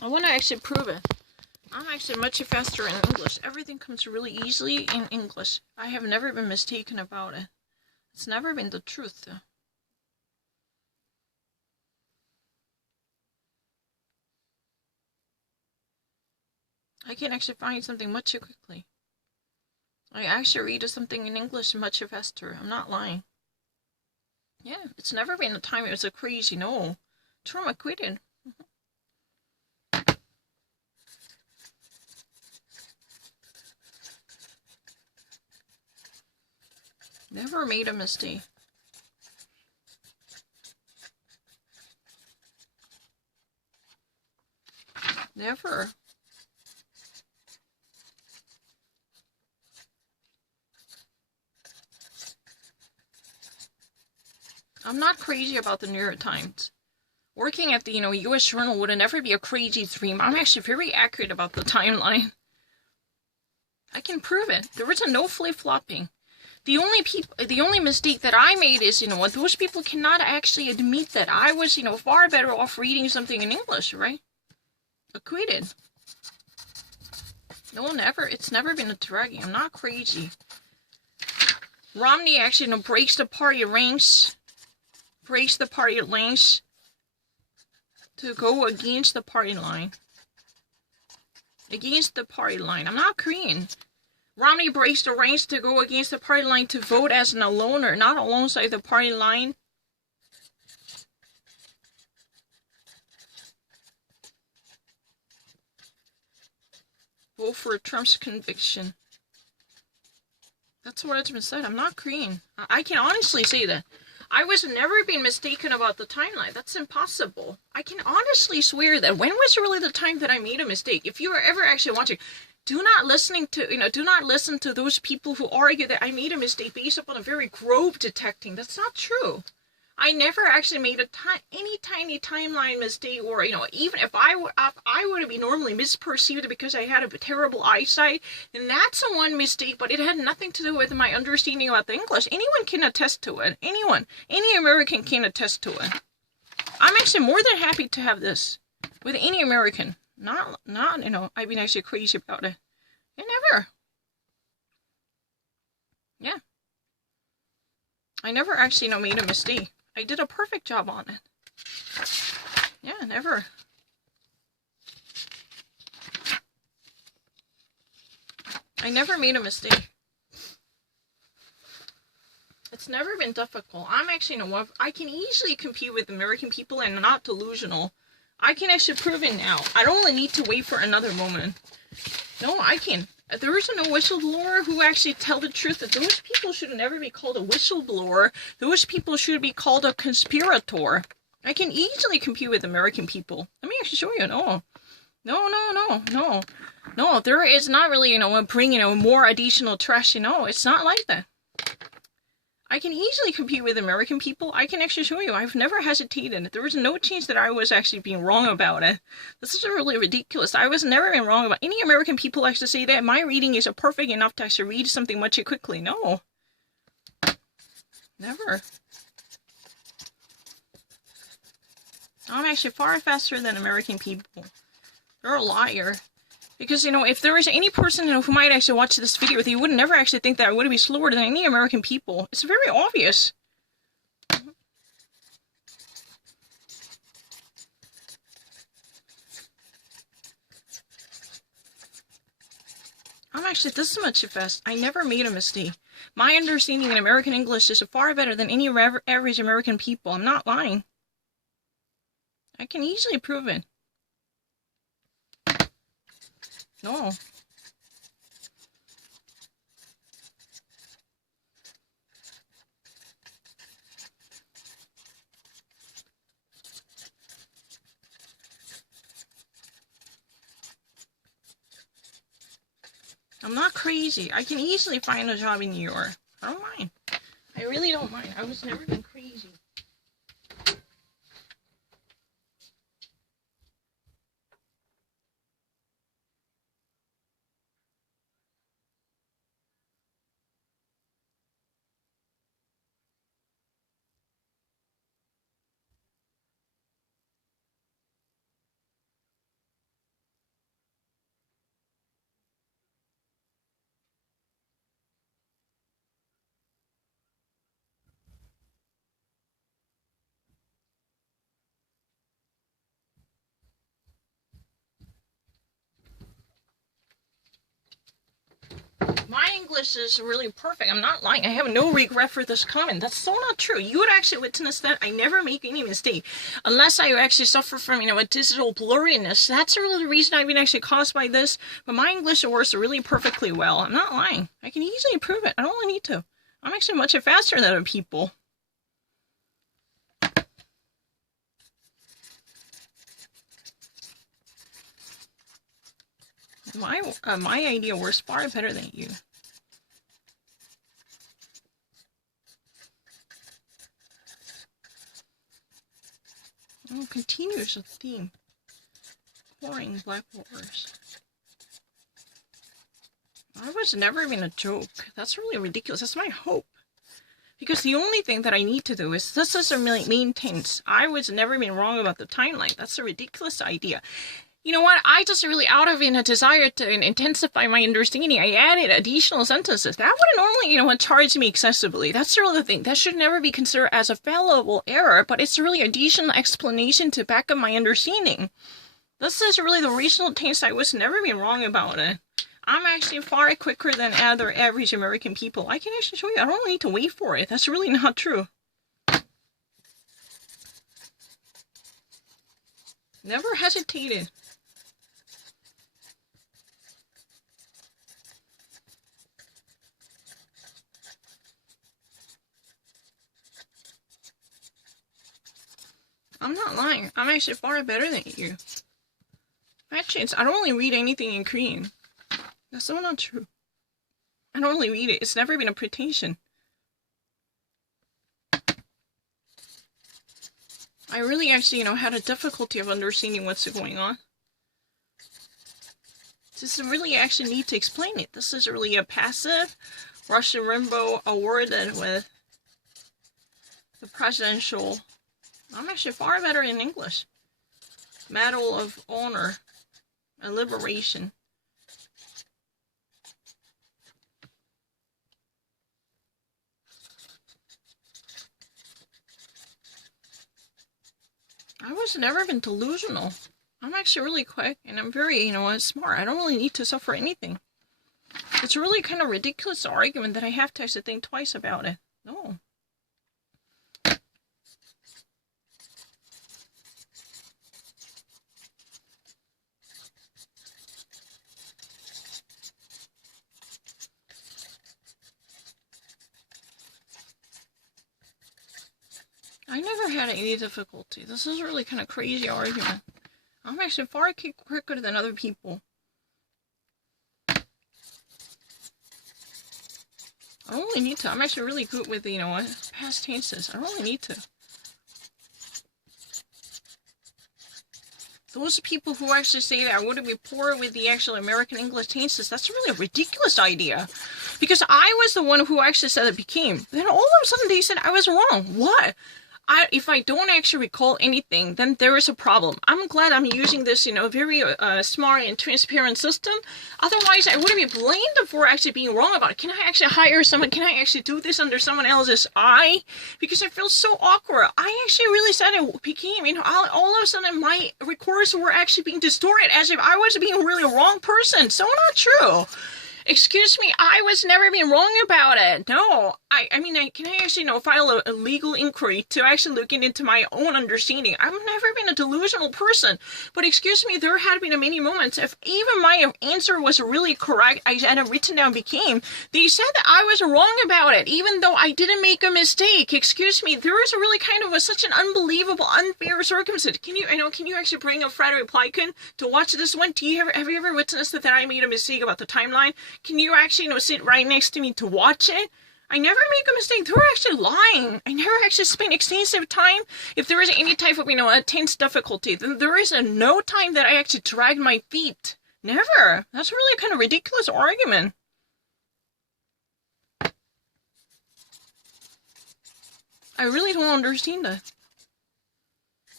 I want to actually prove it. I'm actually much faster in English. Everything comes really easily in English. I have never been mistaken about it. It's never been the truth. I can actually find something much too quickly. I actually read something in English much faster. I'm not lying. Yeah, it's never been a time it was a crazy, no. Trauma quitted. Never made a mistake. Never. I'm not crazy about the New York Times. Working at the, U.S. Journal would never be a crazy dream. I'm actually very accurate about the timeline. I can prove it. There was no flip-flopping. The only mistake that I made is, those people cannot actually admit that I was, far better off reading something in English, right? Acquitted. No, never. It's never been a dragging. I'm not crazy. Romney actually, breaks the party ranks. Breaks the party lines to go against the party line. Against the party line. I'm not Korean. Romney breaks the ranks to go against the party line to vote as an aloner, not alongside the party line. Vote for Trump's conviction. That's what has been said. I'm not Korean. I can honestly say that. I was never being mistaken about the timeline. That's impossible. I can honestly swear that. When was really the time that I made a mistake? If you are ever actually watching, do not listen to those people who argue that I made a mistake based upon a very grove detecting. That's not true. I never actually made any tiny timeline mistake, or even if I would be normally misperceived because I had a terrible eyesight, and that's a one mistake, but it had nothing to do with my understanding about the English. Anyone can attest to it. Any American can attest to it. I'm actually more than happy to have this with any American. Not I've been actually crazy about it. I never. Yeah. I never actually made a mistake. I did a perfect job on it. Yeah, never. I never made a mistake. It's never been difficult. I'm actually, I can easily compete with American people and not delusional. I can actually prove it now. I don't only need to wait for another moment. No, I can. There is no whistleblower who actually tell the truth. That those people should never be called a whistleblower. Those people should be called a conspirator. I can easily compete with American people. Let me actually show you. No. There is not really, bring, more additional trash. It's not like that. I can easily compete with American people. I can actually show you. I've never hesitated. There was no chance that I was actually being wrong about it. This is really ridiculous. I was never being wrong about any American people actually say that my reading is perfect enough to actually read something much quickly. No. Never. I'm actually far faster than American people. They're a liar. Because, if there is any person, who might actually watch this video, you would never actually think that I would be slower than any American people. It's very obvious. I'm actually this much fast. I never made a mistake. My understanding in American English is far better than any average American people. I'm not lying. I can easily prove it. No. I'm not crazy. I can easily find a job in New York. I don't mind. I really don't mind. I was never been crazy. English is really perfect. I'm not lying. I have no regret for this comment. That's so not true. You would actually witness that I never make any mistake. Unless I actually suffer from, a digital blurriness. That's really the reason I've been actually caused by this. But my English works really perfectly well. I'm not lying. I can easily prove it. I don't really need to. I'm actually much faster than other people. My idea works far better than you. Oh, continues the theme. Pouring black waters. I was never even a joke. That's really ridiculous. That's my hope. Because the only thing that I need to do is this is a main tense. I was never been wrong about the timeline. That's a ridiculous idea. You know what? I just really, out of a desire to intensify my understanding, I added additional sentences. That would normally, charge me excessively. That's the other thing. That should never be considered as a fallible error, but it's really additional explanation to back up my understanding. This is really the regional tense. I was never been wrong about it. I'm actually far quicker than other average American people. I can actually show you. I don't need to wait for it. That's really not true. Never hesitated. I'm not lying. I'm actually far better than you. Bad chance. I don't only read anything in Korean. That's so not true. I don't only read it. It's never been a pretension. I really actually, had a difficulty of understanding what's going on. This is really actually need to explain it. This is really a passive Russian rainbow awarded with the presidential. I'm actually far better in English. Medal of Honor and Liberation. I was never been delusional. I'm actually really quick, and I'm very, smart. I don't really need to suffer anything. It's a really kind of ridiculous argument that I have to actually think twice about it. No. I never had any difficulty. This is a really kind of crazy argument. I'm actually far quicker than other people. I don't really need to. I'm actually really good with, past tenses. I don't really need to. Those people who actually say that I wouldn't be poor with the actual American English tenses, that's really a ridiculous idea. Because I was the one who actually said it became. Then all of a sudden they said I was wrong. What? If I don't actually recall anything, then there is a problem. I'm glad I'm using this, very smart and transparent system. Otherwise, I wouldn't be blamed for actually being wrong about it. Can I actually hire someone? Can I actually do this under someone else's eye? Because I feel so awkward. I actually really said it became, all of a sudden my records were actually being distorted as if I was being really a wrong person. So not true. Excuse me, I was never being wrong about it. No, can I actually, file a legal inquiry to actually look into my own understanding? I've never been a delusional person. But excuse me, there had been many moments, if even my answer was really correct, I had it written down became, they said that I was wrong about it, even though I didn't make a mistake. Excuse me, there is a really kind of such an unbelievable, unfair circumstance. Can you actually bring up Frederick Plykin to watch this one? Have you ever witnessed that I made a mistake about the timeline? Can you actually, sit right next to me to watch it? I never make a mistake. They're actually lying. I never actually spend extensive time. If there is any type of, a tense difficulty, then there is no time that I actually dragged my feet. Never. That's really kind of ridiculous argument. I really don't understand that.